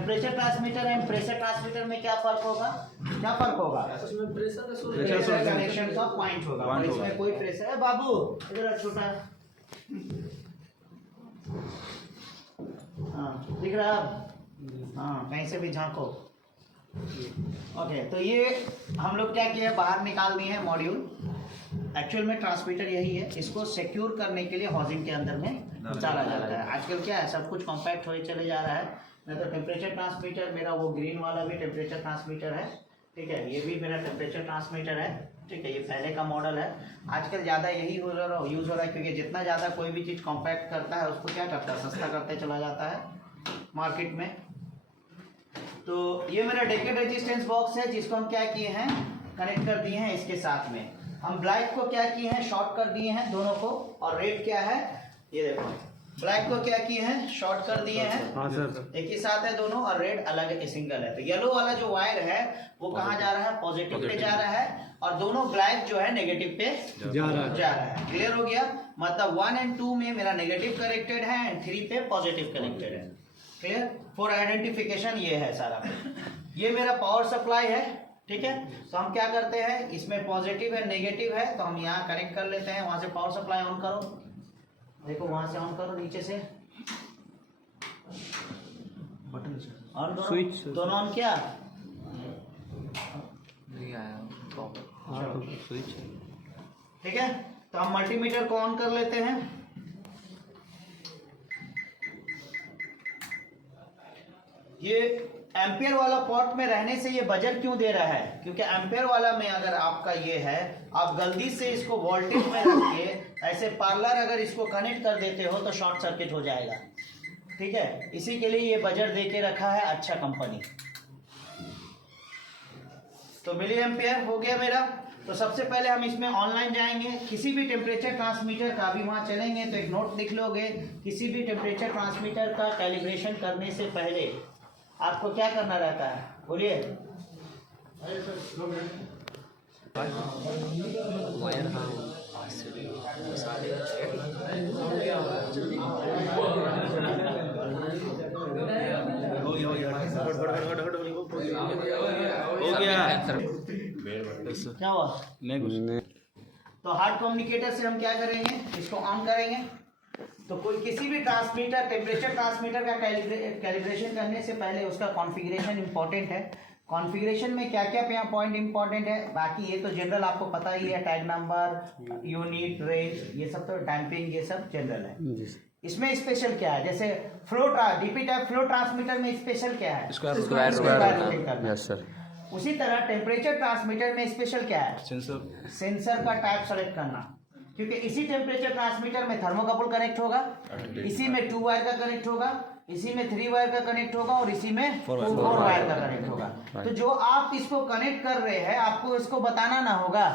Temperature transmitter and pressure transmitter में क्या फर्क होगा? क्या फर्क होगा? उसमें प्रेशर कनेक्शन का पॉइंट होगा और इसमें कोई प्रेशर है। बाबू इधर छोटा, हाँ दिख रहा है? हाँ कहीं से भी झांको। ओके, तो ये हम लोग क्या किया, बाहर निकाल दिए हैं मॉड्यूल। एक्चुअल में ट्रांसमीटर यही है, इसको सिक्योर करने के लिए हाउसिंग के अंदर में डाला जाता है। आजकल क्या है, सब कुछ कॉम्पैक्ट होए चले जा रहा है। नहीं तो टेम्परेचर ट्रांसमीटर मेरा वो ग्रीन वाला भी टेम्परेचर ट्रांसमीटर है, ठीक है, ये भी मेरा टेम्परेचर ट्रांसमीटर है, ठीक है, ये पहले का मॉडल है। आजकल ज़्यादा यही यूज़ हो रहा है क्योंकि जितना ज़्यादा कोई भी चीज़ कॉम्पैक्ट करता है उसको क्या करता है, सस्ता करते चला जाता है मार्केट में। तो ये मेरा डेकेड रेजिस्टेंस बॉक्स है जिसको हम क्या किए हैं, कनेक्ट कर दिए हैं इसके साथ में। हम ब्लैक को क्या किए हैं, शॉर्ट कर दिए हैं दोनों को, और रेड क्या है, ये देखो ब्लैक को क्या किए हैं, शॉर्ट कर दिए हैं। हाँ सर, एक ही साथ है दोनों, और रेड अलग सिंगल है। तो येलो वाला जो वायर है वो कहाँ जा रहा है, पॉजिटिव पे जा रहा है, और दोनों ब्लैक जो है नेगेटिव पे जा रहा है। क्लियर हो गया? मतलब 1 और 2 में मेरा नेगेटिव कनेक्टेड है एंड 3 पे पॉजिटिव कनेक्टेड है। क्लियर? फॉर आइडेंटिफिकेशन ये है सारा। ये मेरा पावर सप्लाई है, ठीक है। तो हम क्या करते हैं, इसमें पॉजिटिव है नेगेटिव है, तो हम यहाँ कनेक्ट कर लेते हैं। वहां से पावर सप्लाई ऑन करो, देखो वहां से ऑन करो, नीचे से बटन ऑन करो, स्विच दोनों ऑन किया, नहीं आया स्विच, ठीक है। तो हम मल्टीमीटर को ऑन कर लेते हैं। ये एम्पियर वाला पॉट में रहने से ये बजर क्यों दे रहा है, क्योंकि एम्पियर वाला में अगर आपका ये है, आप गलती से इसको वोल्टेज में रख के ऐसे पार्लर अगर इसको कनेक्ट कर देते हो तो शॉर्ट सर्किट हो जाएगा, ठीक है। इसी के लिए ये बजर दे के रखा है अच्छा कंपनी। तो मिली एम्पियर हो गया मेरा। तो सबसे पहले हम इसमें ऑनलाइन जाएंगे, किसी भी टेम्परेचर ट्रांसमीटर का भी वहां चलेंगे तो एक नोट लिख लोगे, किसी भी टेम्परेचर ट्रांसमीटर का कैलिब्रेशन करने से पहले आपको क्या करना रहता है, बोलिए। हो गया, क्या हुआ? नहीं कुछ। तो हार्ड कम्युनिकेटर से हम क्या करेंगे, इसको ऑन करेंगे। तो कोई किसी भी ट्रांसमीटर, टेम्परेचर ट्रांसमीटर का कैलिब्रेशन करने से पहले उसका कॉन्फ़िगरेशन इंपॉर्टेंट है। कॉन्फ़िगरेशन में क्या क्या पॉइंट इंपॉर्टेंट है, बाकी ये तो जनरल आपको पता ही है, टैग नंबर, यूनिट, रेंज, ये सब तो डैम्पिंग, ये सब जनरल है। इसमें स्पेशल क्या है, जैसे flow DP type flow transmitter में स्पेशल क्या है, यस सर। उसी तरह टेम्परेचर ट्रांसमीटर में स्पेशल क्या है, सेंसर का टाइप सेलेक्ट करना, क्योंकि इसी टेम्परेचर ट्रांसमीटर में थर्मोकपल कनेक्ट होगा, इसी में 2 वायर का कनेक्ट होगा, इसी में 3 वायर का कनेक्ट होगा, और इसी में 4 वायर का कनेक्ट होगा। तो जो आप इसको कनेक्ट कर रहे हैं आपको इसको बताना ना होगा,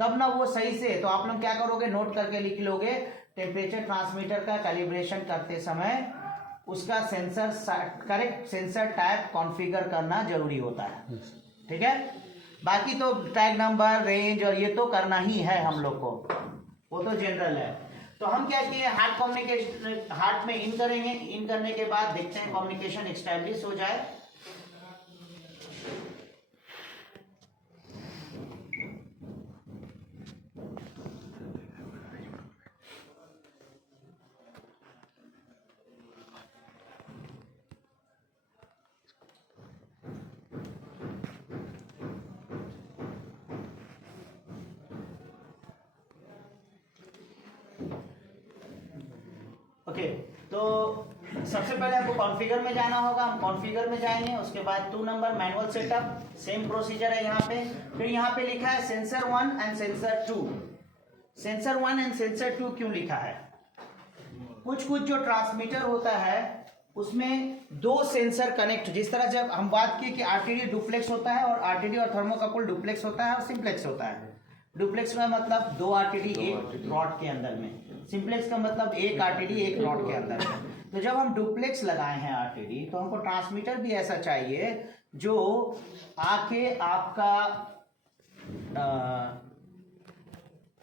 तब ना वो सही से। तो आप लोग क्या करोगे, नोट करके लिख लोगे, टेम्परेचर ट्रांसमीटर का कैलिब्रेशन करते समय उसका sensor correct sensor type configure करना जरूरी होता है, ठीक है। बाकी तो टैग नंबर, रेंज और ये तो करना ही है हम लोग को, वो तो जनरल है। तो हम क्या किए, हार्ट कम्युनिकेशन हार्ट में इन करेंगे, इन करने के बाद देखते हैं कम्युनिकेशन एस्टैब्लिश हो जाए। ओके, तो सबसे पहले आपको कॉन्फ़िगर में जाना होगा, हम कॉन्फ़िगर में जाएंगे। उसके बाद 2 number manual setup, same procedure है यहाँ पे। फिर यहाँ पे लिखा है sensor 1 and sensor 2। Sensor 1 and sensor 2 क्यों लिखा है, कुछ जो ट्रांसमीटर होता है उसमें 2 सेंसर कनेक्ट, जिस तरह जब हम बात की कि आरटीडी डुप्लेक्स होता है, और आरटीडी और थर्मोकपल डुप्लेक्स होता है और सिंप्लेक्स होता है। डुप्लेक्स का मतलब 2 आरटीडी एक रॉड के अंदर में, सिंप्लेक्स का मतलब 1 आरटीडी एक रॉड के अंदर में। तो जब हम डुप्लेक्स लगाए हैं आरटीडी, तो हमको ट्रांसमीटर भी ऐसा चाहिए जो आके आपका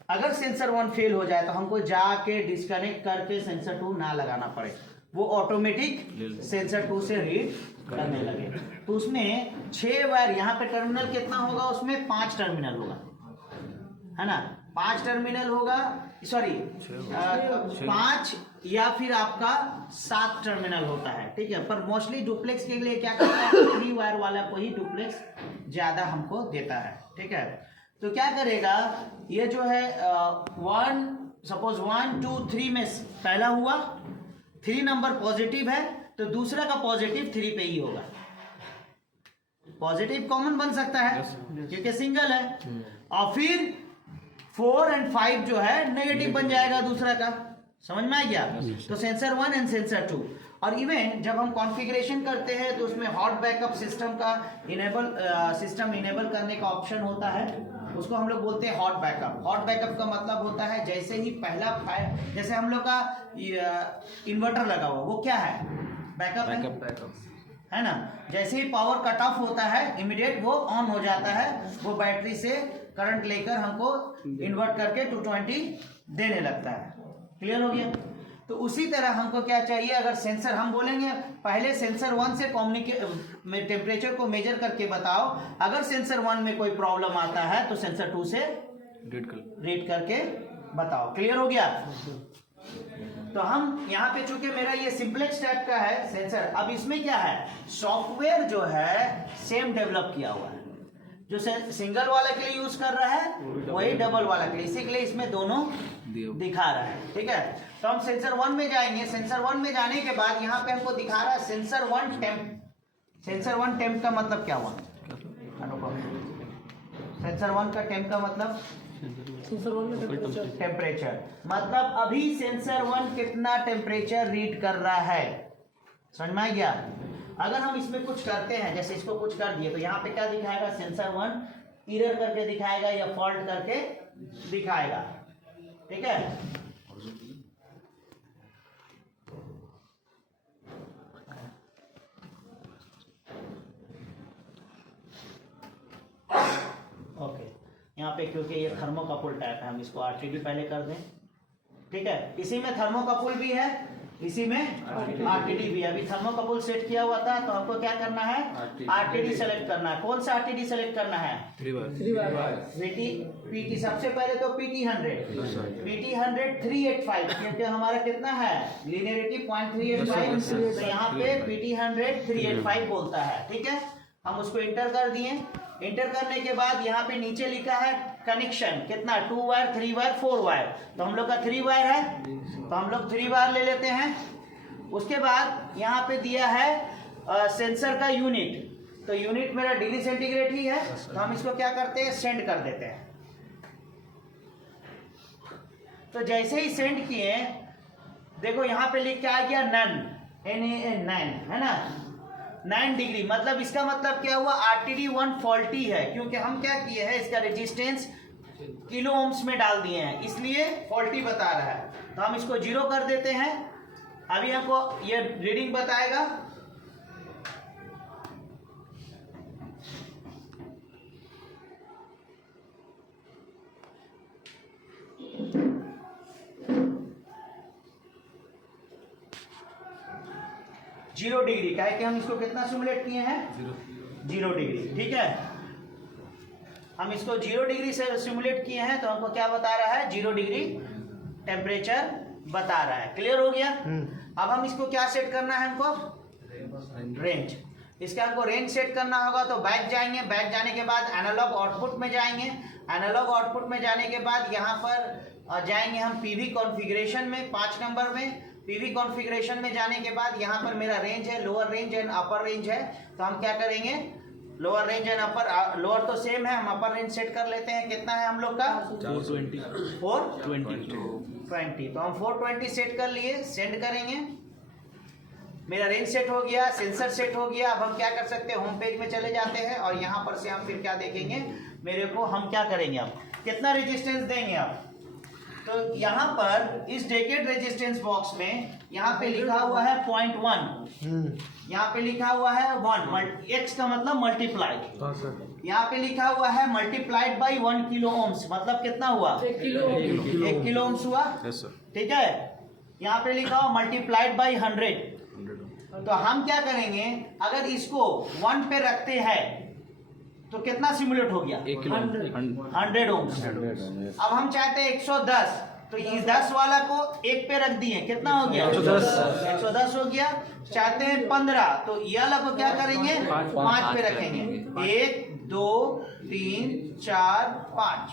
अगर सेंसर 1 फेल हो जाए तो हमको जाके डिस्कनेक्ट करके सेंसर 2 ना लगाना पड़े, वो ऑटोमेटिक सेंसर 2 से रीड करने लगे, तो उसमें 6 वायर, यहाँ पे टर्मिनल कितना होगा, उसमें 5 टर्मिनल होगा, है ना, 5 टर्मिनल होगा, सॉरी 5 या फिर आपका 7 टर्मिनल होता है, ठीक है। पर मोस्टली डुप्लेक्स के लिए क्या करता है, 3 वायर वाला को ही डुप्लेक्स ज्यादा हमको देता है, ठीक है। तो क्या करेगा, ये जो है 1 2 3 में पहला हुआ, 3 नंबर पॉजिटिव है, तो दूसरा का पॉजिटिव 3 पे ही होगा, पॉजिटिव कॉमन बन सकता है क्योंकि सिंगल है, और फिर 4 और 5 जो है नेगेटिव बन जाएगा दूसरा का, समझ में आ गया। तो सेंसर 1 एंड सेंसर 2, और इवन जब हम कॉन्फ़िगरेशन करते हैं तो उसमें हॉट बैकअप सिस्टम का इनेबल करने का ऑप्शन होता है, उसको हम लोग बोलते हैं हॉट बैकअप। हॉट बैकअप का मतलब होता है जैसे ही पहला फायर, जैसे हम लोग का इन्वर्टर लगा हुआ, वो क्या है, बैकअप है ना, जैसे ही पावर कट ऑफ होता है इमीडिएट वो ऑन हो जाता है, वो बैटरी से करंट लेकर हमको इन्वर्ट करके 220 देने लगता है, क्लियर हो गया। तो उसी तरह हमको क्या चाहिए, अगर सेंसर हम बोलेंगे पहले सेंसर 1 से में टेम्परेचर को मेजर करके बताओ, अगर सेंसर 1 में कोई प्रॉब्लम आता है तो सेंसर 2 से रीड करके बताओ, क्लियर हो गया। तो हम यहाँ पे चूंकि मेरा ये सिंपलेक्स टाइप का है सेंसर, अब इसमें क्या है, सॉफ्टवेयर जो है सेम डेवलप किया हुआ है, जो सिंगल वाला के लिए यूज कर रहा है वही डबल वाला के लिए, इसी के लिए इसमें दोनों दिखा रहा है, ठीक है। तो हम सेंसर 1 में जाएंगे, सेंसर 1 में जाने के बाद यहाँ पे हमको दिखा रहा है सेंसर 1 टेम्प। सेंसर 1 टेम्प का मतलब क्या हुआ, सेंसर 1 का टेम्प का मतलब टेम्परेचर, मतलब अभी सेंसर 1 कितना टेम्परेचर रीड कर रहा है, समझ में आ गया। अगर हम इसमें कुछ करते हैं, जैसे इसको कुछ कर दिए, तो यहाँ पे क्या दिखाएगा, सेंसर 1 एरर करके दिखाएगा या फॉल्ट करके दिखाएगा, ठीक है। ओके, यहाँ पे क्योंकि ये थर्मोकपल टाइप है, हम इसको आरटीडी पहले कर दें, ठीक है। इसी में थर्मोकपल भी है, इसी में आरटीडी भी है। अभी थर्मोकपल सेट किया हुआ था, तो हमको क्या करना है, आरटीडी सेलेक्ट करना है। कौन सा आरटीडी सेलेक्ट करना है, 3 बार पीटी, सबसे पहले तो पीटी 100 385, क्योंकि हमारा कितना है लीनियरिटी 0.385, तो यहाँ पे पीटी 100 385 बोलता है, ठीक है। हम उसको इंटर कर दिए, इंटर करने के बाद यहाँ पे नीचे लिखा है कनेक्शन कितना, 2 वायर 3 वायर 4 वायर, तो हम लोग का 3 वायर है, तो हम लोग 3 वायर ले लेते हैं। उसके बाद यहाँ पे दिया है सेंसर का यूनिट, तो यूनिट मेरा डिग्री सेंटीग्रेड ही है, तो हम इसको क्या करते हैं, सेंड कर देते हैं। तो जैसे ही सेंड किए, देखो यहाँ पे लिख के आ गया नन, NaN है ना, 9 डिग्री, मतलब इसका मतलब क्या हुआ, आरटीडी 1 फॉल्टी है, क्योंकि हम क्या किए हैं, इसका रेजिस्टेंस किलो ओम्स में डाल दिए हैं, इसलिए फॉल्टी बता रहा है। तो हम इसको 0 कर देते हैं, अभी हमको ये रीडिंग बताएगा। जीरो डिग्री का है कि हम इसको कितना सिमुलेट किए हैं, 0 डिग्री, ठीक है। हम इसको 0 डिग्री से सिमुलेट किए हैं, तो हमको क्या बता रहा है, 0 डिग्री टेम्परेचर बता रहा है, क्लियर हो गया। अब हम इसको क्या सेट करना है, हमको रेंज, इसका हमको रेंज सेट करना होगा। तो बैक जाएंगे, बैक जाने के बाद एनालॉग आउटपुट में जाएंगे, एनालॉग आउटपुट में जाने के बाद यहाँ पर जाएंगे हम पीवी कॉन्फ़िगरेशन में, 5 नंबर में पीवी कॉन्फ़िगरेशन में जाने के बाद यहाँ पर मेरा रेंज है, lower range and upper range है, तो हम क्या करेंगे, lower range and upper, lower तो सेम है, हम अपर रेंज सेट कर लेते हैं, कितना है हम लोग का 420, तो हम 420 सेट कर लिए, सेंड करेंगे। मेरा रेंज सेट हो गया, सेंसर सेट हो गया। अब हम क्या कर सकते हैं, होम पेज में चले जाते हैं और यहाँ पर से हम फिर क्या देखेंगे, मेरे को हम क्या करेंगे, अब कितना रेजिस्टेंस देंगे आप, तो यहाँ पर इस डेकेड रेजिस्टेंस बॉक्स में यहाँ पे लिखा हुआ है 0.1, यहाँ पे लिखा हुआ है 1, x का मतलब मल्टीप्लाई, यहाँ पे लिखा हुआ है मल्टीप्लाइड बाई 1 किलो ओम्स, मतलब कितना हुआ, 1 किलो ओम्स हुआ, ठीक है। यहाँ पे लिखा हुआ मल्टीप्लाइड बाई 100, तो हम क्या करेंगे, अगर इसको 1 पे रखते हैं तो कितना सिमुलेट हो गया, 100 ओम्स। अब हम चाहते हैं 110, तो इस 10 वाला को 1 पे रख दिए, कितना हो गया 110 हो गया। चाहते हैं 15, तो ये वाला को क्या करेंगे 5 पे रखेंगे, 1 2 3 4 5,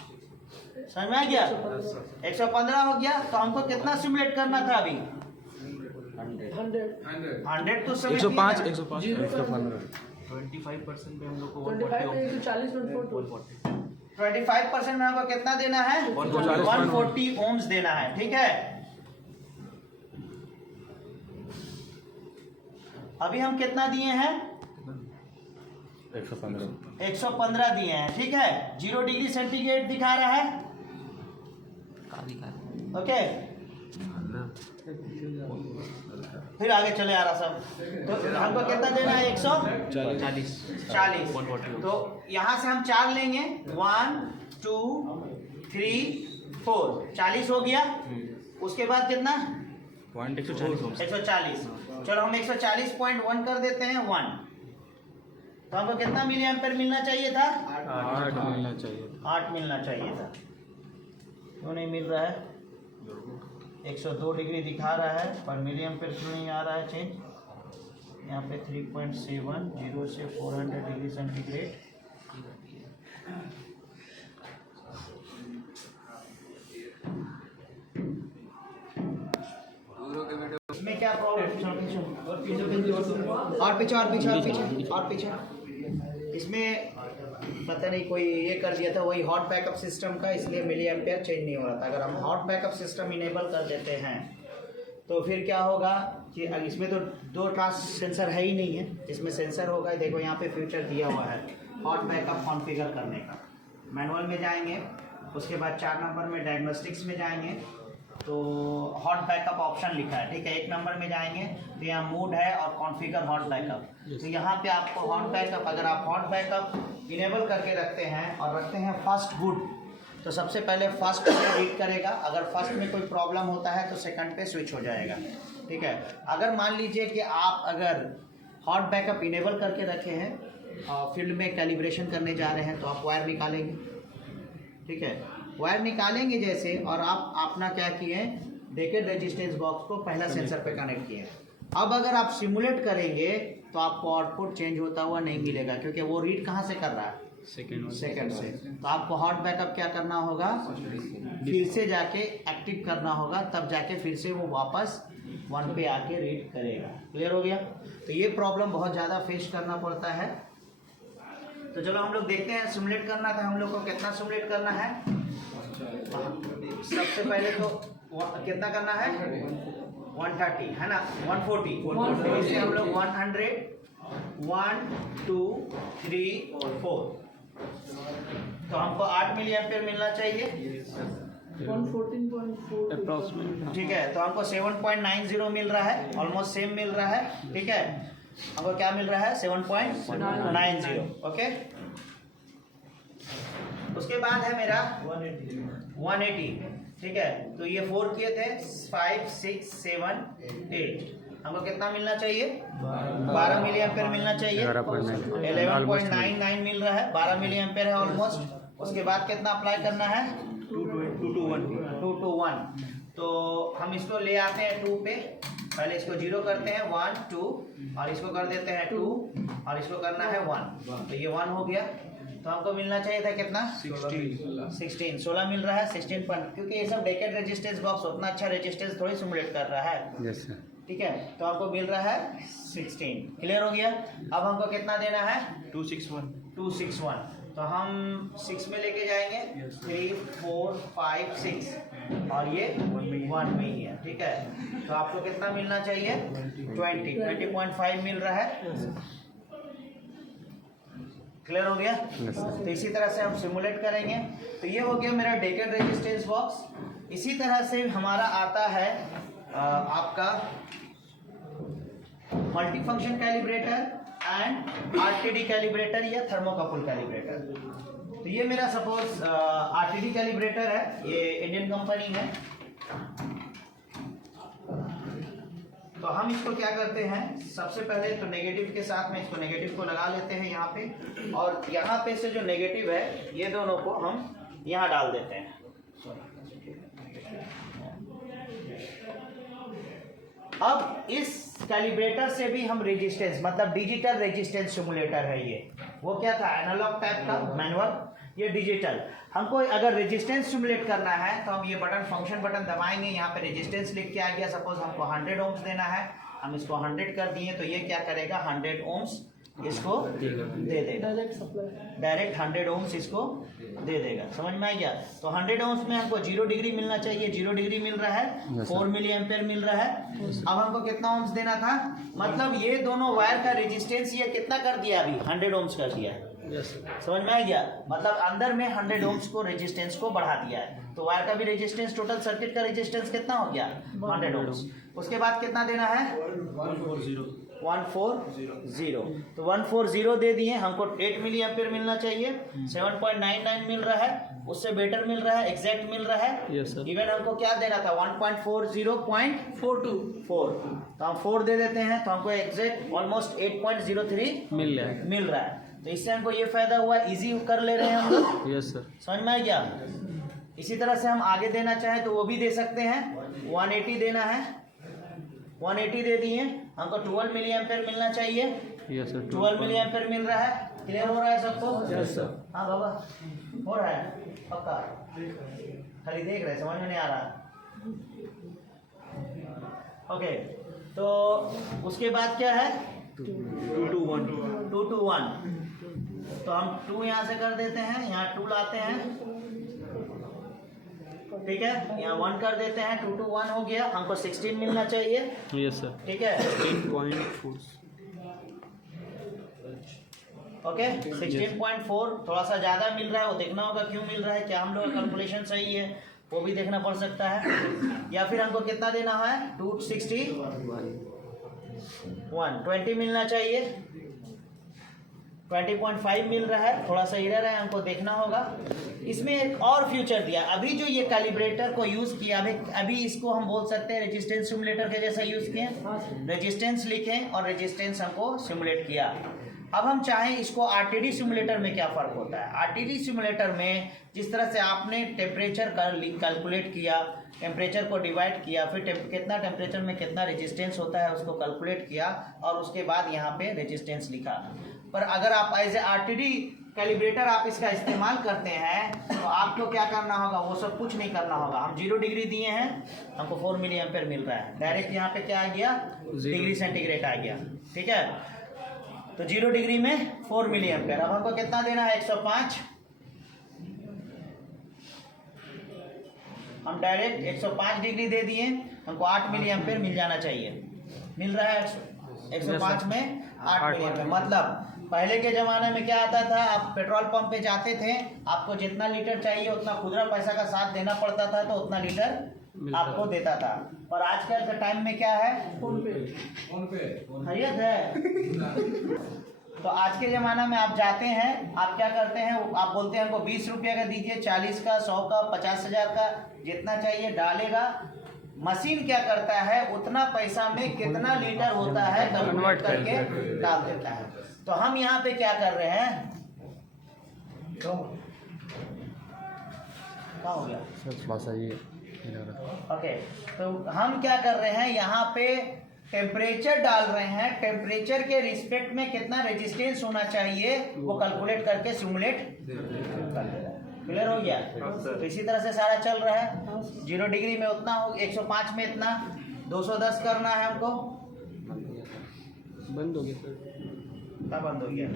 समझ में आ गया। 115 हो गया, तो हमको कितना सिमुलेट करना था अभी 100 तो 105 25% पे हम लोग को 25% में हमको कितना देना है 140 ओम्स देना है, ठीक है। अभी हम कितना दिए हैं 115 दिए हैं, ठीक है। 0 डिग्री सेंटीग्रेड दिखा रहा है, ओके। फिर आगे चले आ रहा सब, तो हमको कितना देना है 140। तो यहाँ से हम 4 लेंगे, 1 2 3 4, 40 हो गया। उसके बाद कितना 140। चलो हम 140.1 कर देते हैं 1। तो हमको कितना मिली एम्पेयर मिलना चाहिए था 8 मिलना चाहिए था। क्यों नहीं मिल रहा है, 102 डिग्री दिखा रहा है पर मिली एम्पेयर क्यों नहीं आ रहा है चेंज। यहाँ पे 3.7 0 से 400 डिग्री सेंटीग्रेड, इसमें क्या प्रॉब्लम, और पीछे इसमें पता नहीं कोई ये कर दिया था, वही हॉट बैकअप सिस्टम का, इसलिए मिली एम्पेयर चेंज नहीं हो रहा था। अगर हम हॉट बैकअप सिस्टम इनेबल कर देते हैं तो फिर क्या होगा कि इसमें तो 2 ट्रांस सेंसर है ही नहीं है, इसमें सेंसर होगा। देखो यहाँ पे फ्यूचर दिया हुआ है हॉट बैकअप कॉन्फ़िगर करने का। मैनुअल में जाएंगे, उसके बाद 4 नंबर में डायग्नोस्टिक्स में जाएंगे तो हॉट बैकअप ऑप्शन लिखा है, ठीक है। 1 नंबर में जाएंगे तो यहाँ मूड है और कॉन्फ़िगर हॉट बैकअप। तो यहाँ पे आपको हॉट बैकअप, अगर आप हॉट बैकअप इनेबल करके रखते हैं और रखते हैं फर्स्ट गुड, तो सबसे पहले फर्स्ट पे रीड करेगा। अगर फर्स्ट में कोई प्रॉब्लम होता है तो सेकंड पे स्विच हो जाएगा, ठीक है। अगर मान लीजिए कि आप अगर हॉट बैकअप इनेबल करके रखे हैं और फील्ड में कैलिब्रेशन करने जा रहे हैं तो आप वायर निकालेंगे, ठीक है। वायर निकालेंगे जैसे, और आप अपना क्या किए, डेकेड रेजिस्टेंस बॉक्स को पहला सेंसर पे कनेक्ट किए। अब अगर आप सिमुलेट करेंगे तो आपको आउटपुट चेंज होता हुआ नहीं मिलेगा, क्योंकि वो रीड कहाँ से कर रहा है सेकंड से। तो आपको हॉट बैकअप क्या करना होगा, फिर से जाके एक्टिव करना होगा, तब जाके फिर से वो वापस 1 पे आके रीड करेगा। क्लियर हो गया। तो ये प्रॉब्लम बहुत ज़्यादा फेस करना पड़ता है। तो चलो हम लोग देखते हैं, सिमुलेट करना था हम लोग को, कितना सिमुलेट करना है। सबसे पहले तो कितना करना है 130 है ना, 140 इसे हम लोग 100 1 2 3 और 4, तो हमको 8 मिली एम्पेयर मिलना चाहिए 114.4 ठीक है। तो हमको 7.90 मिल रहा है, ऑलमोस्ट सेम मिल रहा है, ठीक है। हमको क्या मिल रहा है 7.90, ओके। उसके बाद है मेरा 180, ठीक है। तो ये 4 किए थे, 5 6 7 8, हमको कितना मिलना चाहिए 12 मिली एम्पेयर मिलना चाहिए। 11.99 मिल रहा है, 12 मिली एम्पेयर है ऑलमोस्ट। उसके बाद कितना अप्लाई करना है 2 to 1। तो हम इसको ले आते हैं 2 पे, पहले इसको 0 करते हैं 1 2 और इसको कर देते हैं 2 और इसको करना है 1, तो ये 1 हो गया। तो हमको मिलना चाहिए था कितना 16 मिल रहा है 16 पॉइंट, क्योंकि ये सब डेकेड रेजिस्टेंस बॉक्स उतना अच्छा रेजिस्टेंस थोड़ी सिमुलेट कर रहा है, ठीक है। तो हमको मिल रहा है 16। क्लियर हो गया। अब हमको कितना देना है 261। तो हम 6 में लेके जाएंगे 3 4 5 6 और ये 1 में ही है, ठीक है। तो आपको कितना मिलना चाहिए 20.5 मिल रहा है। क्लियर हो गया। तो इसी तरह से हम सिमुलेट करेंगे। तो ये हो गया मेरा डेकेड रेजिस्टेंस बॉक्स। इसी तरह से हमारा आता है आपका multi function calibrator and RTD calibrator या थर्मोकपल कैलिब्रेटर। तो ये मेरा सपोज आरटीडी कैलिब्रेटर है, ये इंडियन कंपनी है। तो तो हम इसको क्या करते हैं, सबसे पहले तो नेगेटिव के साथ में इसको नेगेटिव को लगा लेते हैं यहाँ पे, और यहाँ पे से जो नेगेटिव है ये दोनों को हम यहाँ डाल देते हैं। अब इस कैलिब्रेटर से भी हम रेजिस्टेंस, मतलब डिजिटल रेजिस्टेंस सिमुलेटर है ये। वो क्या था, एनालॉग टाइप का मैनुअल, ये डिजिटल। हमको अगर रेजिस्टेंस सिमुलेट करना है तो हम ये बटन, फंक्शन बटन दबाएंगे, यहाँ पे रेजिस्टेंस लिख के आ गया। सपोज हमको 100 ओम्स देना है, हम इसको 100 कर दिए तो ये क्या करेगा, 100 ओम्स इसको दे देगा, डायरेक्ट 100 ओम्स इसको दे देगा। समझ में आ गया। तो 100 ओम्स में हमको 0 डिग्री मिलना चाहिए, 0 डिग्री मिल रहा है, 4 मिली एम्पेयर मिल रहा है। अब हमको कितना ओम्स देना था, मतलब ये दोनों वायर का रेजिस्टेंस ये कितना कर दिया, अभी 100 ओम्स कर दिया है। समझ में आ गया, मतलब अंदर में 100 ओम्स को रेजिस्टेंस को बढ़ा दिया है। तो वायर का भी रेजिस्टेंस, टोटल सर्किट का रेजिस्टेंस कितना हो गया, 100 ओम्स। उसके बाद कितना देना है, 140। तो 140 दे दिए, हमको 8 मिली एम्पेयर मिलना चाहिए, 7.99 मिल रहा है, उससे बेटर मिल रहा है, एग्जैक्ट मिल रहा है। इवन हमको क्या देना था, 1.40.424, तो हम 4 दे देते हैं, तो हमको एग्जैक्ट ऑलमोस्ट 8.03 मिल रहा है। तो इससे हमको ये फायदा हुआ, इजी कर ले रहे हैं हम लोग। यस सर, समझ में आ गया। इसी तरह से हम आगे देना चाहें तो वो भी दे सकते हैं, 180 देना है, 180 दे दिए, हमको 12 मिली एम्पेयर मिलना चाहिए। यस सर, 12 मिली एम्पेयर मिल रहा है। क्लियर हो रहा है सबको? Yes sir. हाँ बाबा, हो रहा है पक्का, खाली देख रहे, समझ में नहीं आ रहा। ओके, तो उसके बाद क्या है, 2 to 1। तो हम 2 यहाँ से कर देते हैं, यहाँ 2 लाते हैं, ठीक है, यहाँ 1 कर देते हैं, 2 to 1 हो गया। हमको 16 मिलना चाहिए। यस सर, ठीक है, 16.4। ओके, 16.4 थोड़ा सा ज़्यादा मिल रहा है, वो देखना होगा क्यों मिल रहा है, क्या हम लोग का कैलकुलेशन सही है, वो भी देखना पड़ सकता है। या फिर हमको कितना देना है, 261, 20 मिलना चाहिए, 20.5 मिल रहा है, थोड़ा सा एरर है, हमको देखना होगा। इसमें एक और फ्यूचर दिया, अभी जो ये कैलिब्रेटर को यूज़ किया, अभी इसको हम बोल सकते हैं रेजिस्टेंस सिमुलेटर के जैसा यूज़ किए। रेजिस्टेंस लिखें और रेजिस्टेंस हमको सिमुलेट किया। अब हम चाहें इसको आरटीडी सिमुलेटर में क्या फ़र्क होता है। आरटीडी सिमुलेटर में जिस तरह से आपने टेम्परेचर का कैलकुलेट किया, टेम्परेचर को डिवाइड किया, फिर कितना टेम्परेचर में कितना रेजिस्टेंस होता है उसको कैलकुलेट किया, और उसके बाद यहाँ पे रेजिस्टेंस लिखा। पर अगर आप एज ए आरटीडी कैलिब्रेटर आप इसका इस्तेमाल करते हैं तो आपको क्या करना होगा, वो सब कुछ नहीं करना होगा। हम 0 डिग्री दिए हैं, हमको 4 मिली एम्पेयर मिल रहा है, डायरेक्ट यहाँ पे क्या आ गया, डिग्री सेंटीग्रेड आ गया। ठीक है, तो 0 डिग्री में 4 मिली एम्पेयर। अब हमको कितना देना है, 105। हम डायरेक्ट 105 डिग्री दे दिए, हमको 8 मिली एम्पेयर मिल जाना चाहिए। मिल रहा है 105 में 8 मिली एम्पेयर। मतलब पहले के ज़माने में क्या आता था, आप पेट्रोल पंप पे जाते थे, आपको जितना लीटर चाहिए उतना खुदरा पैसा का साथ देना पड़ता था, तो उतना लीटर आपको देता था। और आजकल के टाइम में क्या है, फोन पे खैरियत है। तो आज के ज़माना में आप जाते हैं, आप क्या करते हैं, आप बोलते हैं हमको 20 रुपये का दीजिए, 40 का, 100 का, 50,000 का, जितना चाहिए डालेगा। मशीन क्या करता है, उतना पैसा में कितना लीटर होता है कन्वर्ट करके डाल देता है। तो हम यहाँ पे क्या कर रहे हैं, क्या हो गया ओके, तो हम क्या कर रहे हैं, यहाँ पे टेम्परेचर डाल रहे हैं, टेम्परेचर के रिस्पेक्ट में कितना रेजिस्टेंस होना चाहिए वो कैलकुलेट करके सिमुलेट कर दे रहा है। क्लियर हो गया। तो इसी तरह से सारा चल रहा है। 0 डिग्री में उतना हो, 105 में इतना, 210 करना है हमको। बंद हो गया सर, क्या बंद हो गया,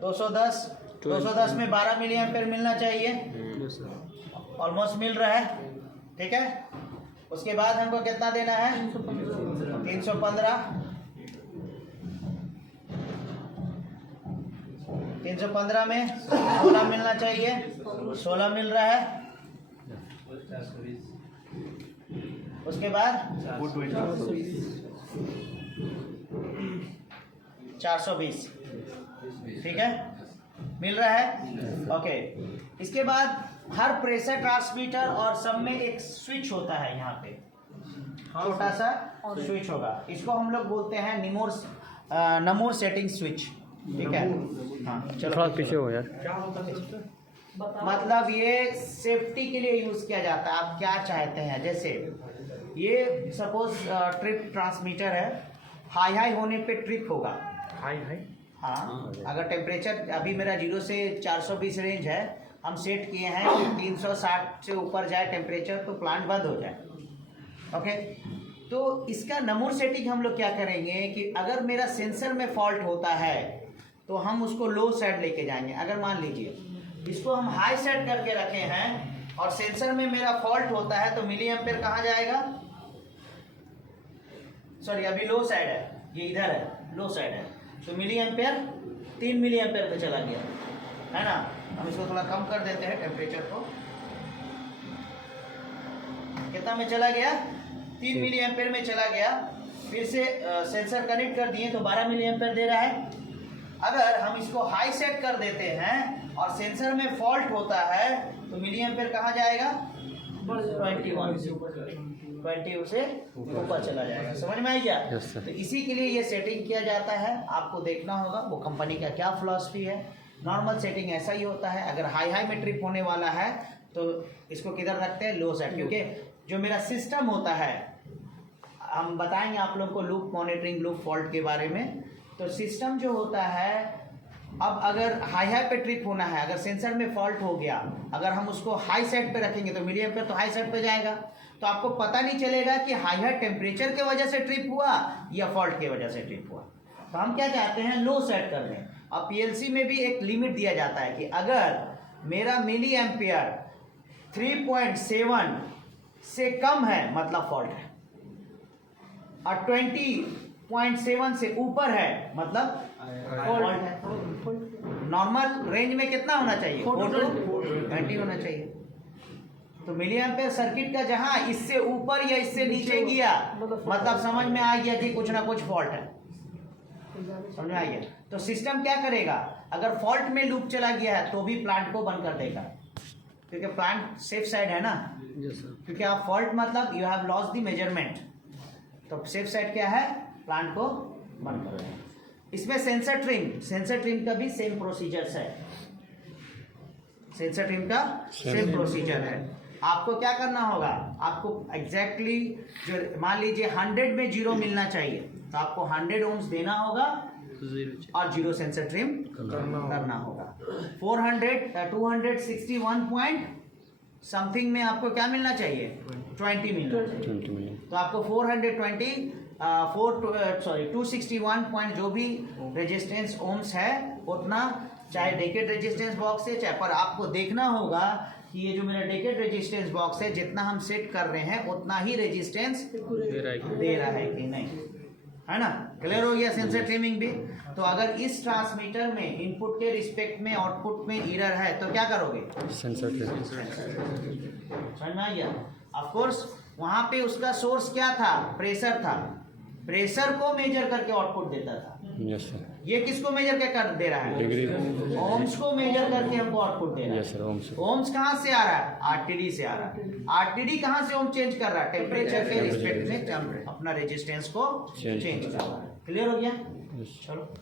दो सौ दस में 12 मिली एम्पेयर मिलना चाहिए, ऑलमोस्ट मिल रहा है। ठीक है, उसके बाद हमको कितना देना है, 315। 315 में 16 मिलना चाहिए, 16 मिल रहा है। उसके बाद 420, ठीक है, मिल रहा है। ओके, इसके बाद हर प्रेशर ट्रांसमीटर और सब में एक स्विच होता है, यहाँ पे छोटा सा स्विच होगा, इसको हम लोग बोलते हैं नमूर सेटिंग स्विच, ठीक है। हाँ चलो थोड़ा पीछे हो यार। मतलब ये सेफ्टी के लिए यूज किया जाता है। आप क्या चाहते हैं, जैसे ये सपोज ट्रिप ट्रांसमीटर है, हाई होने पे ट्रिप होगा, हाँ, अगर टेम्परेचर अभी मेरा 0 से 420 रेंज है, हम सेट किए हैं कि 360 से ऊपर जाए टेम्परेचर तो प्लांट बंद हो जाए। ओके, तो इसका नमूर सेटिंग हम लोग क्या करेंगे कि अगर मेरा सेंसर में फॉल्ट होता है तो हम उसको लो साइड लेके जाएंगे। अगर मान लीजिए इसको हम हाई सेट करके रखे हैं और सेंसर में मेरा फॉल्ट होता है तो मिली एम्पेयर कहाँ जाएगा, सॉरी अभी लो साइड है, ये इधर है, लो साइड है, तो मिली एम्पेयर 3 मिली एम्पेयर पे चला गया है ना। हम इसको थोड़ा कम कर देते हैं टेम्परेचर को, कितना में चला गया, 3 मिली एम्पेयर में चला गया। फिर से सेंसर कनेक्ट कर दिए तो 12 मिली एम्पेयर दे रहा है। अगर हम इसको हाई सेट कर देते हैं और सेंसर में फॉल्ट होता है तो मिली एम्पेयर कहाँ जाएगा, 20 से ऊपर चला जाएगा। समझ में आई क्या? तो इसी के लिए ये सेटिंग किया जाता है, आपको देखना होगा वो कंपनी का क्या फिलॉसफी है। नॉर्मल सेटिंग ऐसा ही होता है, अगर हाई में ट्रिप होने वाला है तो इसको किधर रखते हैं, लो साइड, क्योंकि जो मेरा सिस्टम होता है, हम बताएंगे आप लोग को लूप मॉनिटरिंग, लूप फॉल्ट के बारे में। तो सिस्टम जो होता है, अब अगर हाई पे ट्रिप होना है, अगर सेंसर में फॉल्ट हो गया, अगर हम उसको हाई सेट पे रखेंगे तो मिली एम्पेयर तो हाई सेट पे जाएगा, तो आपको पता नहीं चलेगा कि हाई टेम्परेचर के वजह से ट्रिप हुआ या फॉल्ट की वजह से ट्रिप हुआ। तो हम क्या चाहते हैं, लो सेट कर दें। अब पीएलसी में भी एक लिमिट दिया जाता है कि अगर मेरा मिली एम्पेयर 3.7 से कम है मतलब फॉल्ट है, और 20.7 से ऊपर है मतलब फॉल्ट है। नॉर्मल रेंज में कितना होना चाहिए, 420 होना चाहिए। तो मिली एम्पेयर सर्किट का जहां इससे ऊपर या इससे नीचे गया मतलब समझ में आ गया कि कुछ ना कुछ फॉल्ट है, समझ में आ गया। तो सिस्टम क्या करेगा, अगर फॉल्ट में लूप चला गया है तो भी प्लांट को बंद कर देगा, क्योंकि प्लांट सेफ साइड है ना। क्योंकि आप फॉल्ट मतलब you have lost the measurement, तो सेफ साइड क्या है, प्लांट को बंद कर देगा। इसमें सेंसर ट्रिम का भी सेम प्रोसीजर्स है, सेंसर ट्रिम का सेम प्रोसीजर है। आपको क्या करना होगा, आपको एग्जैक्टली जो मान लीजिए 100 में 0 मिलना चाहिए तो आपको 100 ओम्स देना होगा और 0 सेंसर ट्रिम करना होगा। 261 पॉइंट समथिंग में आपको क्या मिलना चाहिए, 20 मिलना चाहिए। तो आपको 261 पॉइंट जो भी रेजिस्टेंस ओम्स है उतना, चाहे डेकेड रेजिस्टेंस बॉक्स है चाहे, पर आपको देखना होगा कि ये जो मेरा डेकेड रेजिस्टेंस बॉक्स है जितना हम सेट कर रहे हैं उतना ही रेजिस्टेंस दे रहा है कि नहीं, है ना। क्लियर हो गया सेंसर ट्रिमिंग भी। तो अगर इस ट्रांसमीटर में इनपुट के रिस्पेक्ट में आउटपुट में एरर है तो क्या करोगे, सेंसर ट्रिमिंग। समझ में आ गया। ऑफ कोर्स वहां पे उसका सोर्स क्या था, प्रेशर था, प्रेशर को मेजर करके आउटपुट देता था। Yes sir. ये किसको मेजर के कर दे रहा है, डिग्री, ओम्स को मेजर करके हमको आउटपुट दे रहा है। Yes sir, ohms. ओम्स कहाँ से आ रहा है, आरटीडी से आ रहा है। आरटीडी कहाँ से ओम चेंज कर रहा है, टेम्परेचर के रिस्पेक्ट में अपना रेजिस्टेंस को चेंज कर रहा है। क्लियर हो गया, चलो।